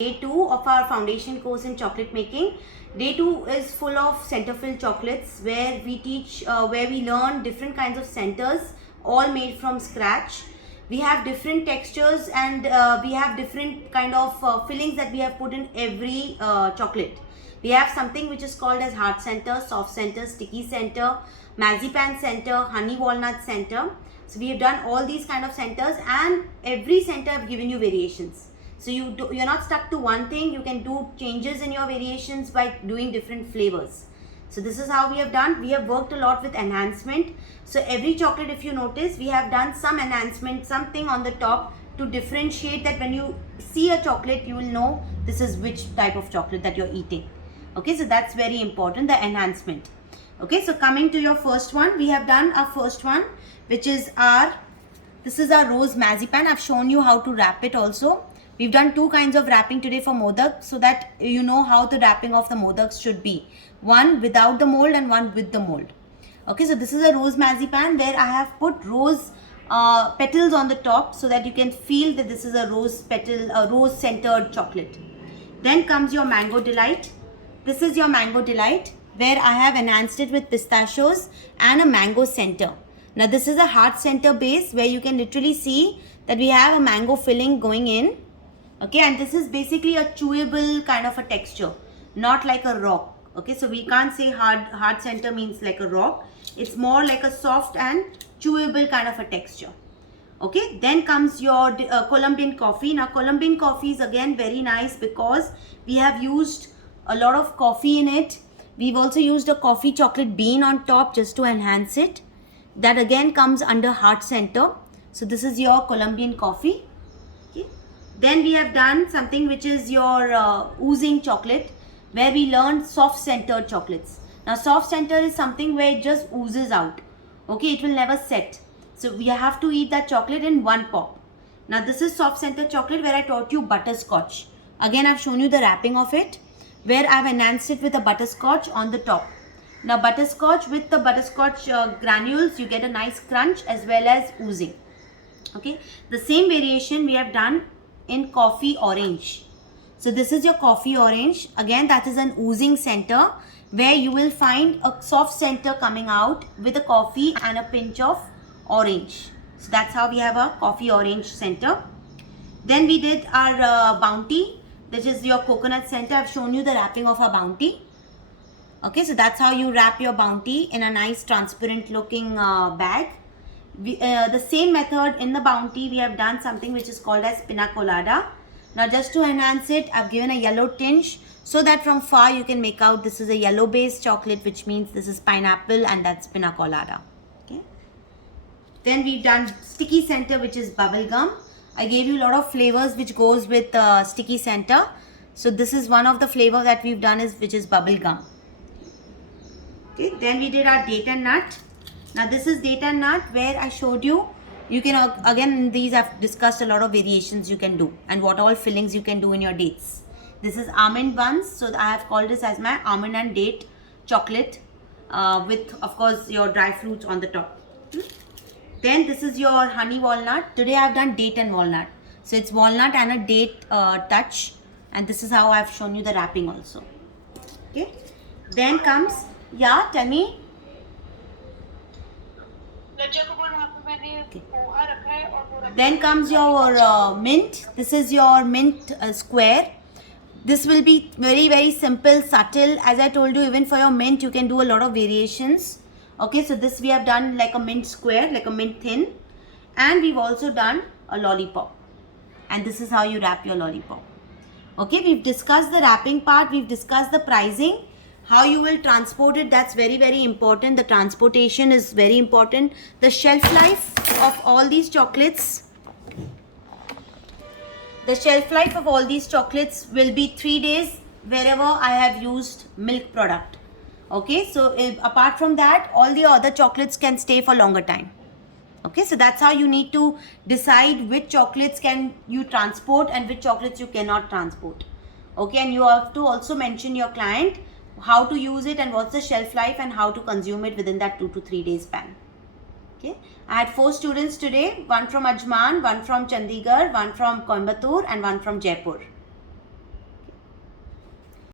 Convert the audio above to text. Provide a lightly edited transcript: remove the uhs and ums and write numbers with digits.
Day 2 of our foundation course in chocolate making. Day 2 is full of center filled chocolates where we learn different kinds of centers all made from scratch. We have different textures and we have different kind of fillings that we have put in every chocolate. We have something which is called as hard center, soft center, sticky center, marzipan center, honey walnut center. So we have done all these kind of centers, and every center I've given you variations. So you're not stuck to one thing. You can do changes in your variations by doing different flavors. So this is how we have done. We have worked a lot with enhancement. So every chocolate, if you notice, we have done some enhancement, something on the top to differentiate that when you see a chocolate, you will know this is which type of chocolate that you're eating. Okay, so that's very important, the enhancement. Okay, so coming to your first one, we have done our first one, which is this is our rose marzipan. I've shown you how to wrap it also. We've done two kinds of wrapping today for modak so that you know how the wrapping of the modaks should be. One without the mold and one with the mold. Okay, so this is a rose marzipan where I have put rose petals on the top so that you can feel that this is a rose petal, a rose centered chocolate. Then comes your mango delight. This is your mango delight where I have enhanced it with pistachios and a mango center. Now this is a hard center base where you can literally see that we have a mango filling going in. Okay, and this is basically a chewable kind of a texture, not like a rock. Okay, so we can't say hard center means like a rock. It's more like a soft and chewable kind of a texture. Okay, then comes your Colombian coffee. Now Colombian coffee is again very nice because we have used a lot of coffee in it. We've also used a coffee chocolate bean on top just to enhance it. That again comes under hard center. So this is your Colombian coffee. Then we have done something which is your oozing chocolate where we learned soft centered chocolates. Now soft center is something where it just oozes out. Okay, it will never set. So we have to eat that chocolate in one pop. Now this is soft centered chocolate where I taught you butterscotch. Again, I've shown you the wrapping of it where I've enhanced it with a butterscotch on the top. Now butterscotch, with the butterscotch granules, you get a nice crunch as well as oozing. Okay, the same variation we have done in coffee orange. So this is your coffee orange. Again, that is an oozing center where you will find a soft center coming out with a coffee and a pinch of orange. So that's how we have a coffee orange center. Then we did our bounty. This is your coconut center. I've shown you the wrapping of our bounty. Okay, so that's how you wrap your bounty in a nice transparent looking bag. The same method in the bounty, we have done something which is called as pina colada. Now just to enhance it, I've given a yellow tinge so that from far you can make out this is a yellow based chocolate, which means this is pineapple and that's pina colada. Okay. Then we've done sticky center, which is bubble gum. I gave you a lot of flavors which goes with sticky center. So this is one of the flavor that we've done which is bubble gum. Okay. Then we did our date and nut. Now this is date and nut where I showed you can again in these I've discussed a lot of variations you can do and what all fillings you can do in your dates. This is almond buns, so I have called this as my almond and date chocolate with of course your dry fruits on the top. Then this is your honey walnut. Today I have done date and walnut. So it's walnut and a date touch, and this is how I have shown you the wrapping also. Okay. Then comes, yeah, tell me. Okay. Then comes your mint. This is your mint square. This will be very, very simple, subtle. As I told you, even for your mint, you can do a lot of variations. Okay, so this we have done like a mint square, like a mint thin. And we've also done a lollipop. And this is how you wrap your lollipop. Okay, we've discussed the wrapping part. We've discussed the pricing. How you will transport it, that's very, very important. The transportation is very important. The shelf life of all these chocolates, will be 3 days wherever I have used milk product. Okay, so apart from that, all the other chocolates can stay for longer time. Okay, so that's how you need to decide which chocolates can you transport and which chocolates you cannot transport. Okay, and you have to also mention your client how to use it and what's the shelf life and how to consume it within that 2 to 3 days span. Okay, I had 4 students today, one from Ajman, one from Chandigarh, one from Coimbatore and one from Jaipur.